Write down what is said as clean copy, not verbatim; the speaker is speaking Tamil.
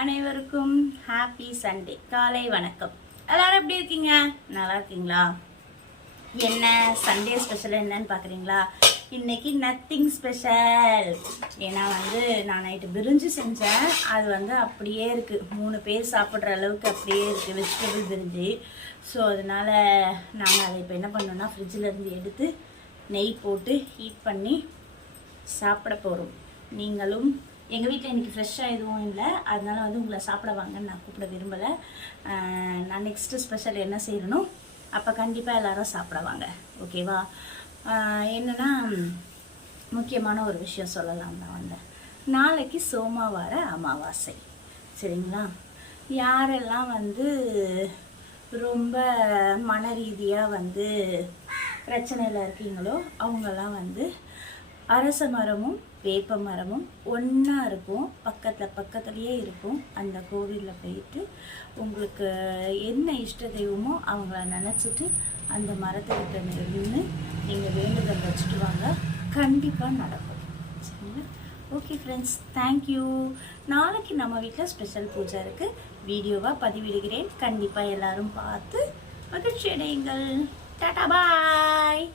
அனைவருக்கும் ஹாப்பி சண்டே காலை வணக்கம். எல்லாரும் எப்படி இருக்கீங்க? நல்லா இருக்கீங்களா? என்ன சண்டே ஸ்பெஷல் என்னன்னு பார்க்குறீங்களா? இன்னைக்கு நத்திங் ஸ்பெஷல். ஏன்னா நான் நைட்டு பிரிஞ்சு செஞ்சேன். அது அப்படியே இருக்குது, 3 பேர் சாப்பிட்ற அளவுக்கு அப்படியே இருக்குது வெஜிடபிள் பிரிஞ்சு. ஸோ அதனால் நாங்கள் அதை இப்போ என்ன பண்ணோன்னா ஃப்ரிட்ஜிலேருந்து எடுத்து நெய் போட்டு ஹீட் பண்ணி சாப்பிட போகிறோம். நீங்களும் எங்கள் வீட்டில் இன்றைக்கி ஃப்ரெஷ்ஷாக எதுவும் இல்லை, அதனால் உங்களை சாப்பிட வாங்கன்னு நான் கூப்பிட விரும்பலை. நான் நெக்ஸ்ட்டு ஸ்பெஷல் என்ன செய்யணும், அப்போ கண்டிப்பாக எல்லோரும் சாப்பிடுவாங்க. ஓகேவா? என்னென்னா முக்கியமான ஒரு விஷயம் சொல்லலாம் தான் வந்தேன். நாளைக்கு சோமவார அமாவாசை, சரிங்களா? யாரெல்லாம் ரொம்ப மன ரீதியாக பிரச்சனையில் இருக்கீங்களோ அவங்கெல்லாம் அரச மரமும் வேப்ப மரமும் ஒன்றா இருக்கும், பக்கத்துலேயே இருக்கும். அந்த கோவிலில் போயிட்டு உங்களுக்கு என்ன இஷ்ட தெய்வமோ அவங்கள நினச்சிட்டு அந்த மரத்துக்கிட்ட நின்று நீங்கள் வேண்டுதல் வச்சுட்டு வாங்க, கண்டிப்பாக நடக்கும். சரிங்களா? Okay friends, thank you. நாளைக்கு நம்ம வீட்டில் ஸ்பெஷல் பூஜை இருக்குது, வீடியோவாக பதிவிடுகிறேன். கண்டிப்பாக எல்லோரும் பார்த்து மகிழ்ச்சி அடையுங்கள். டாடா, பாய்.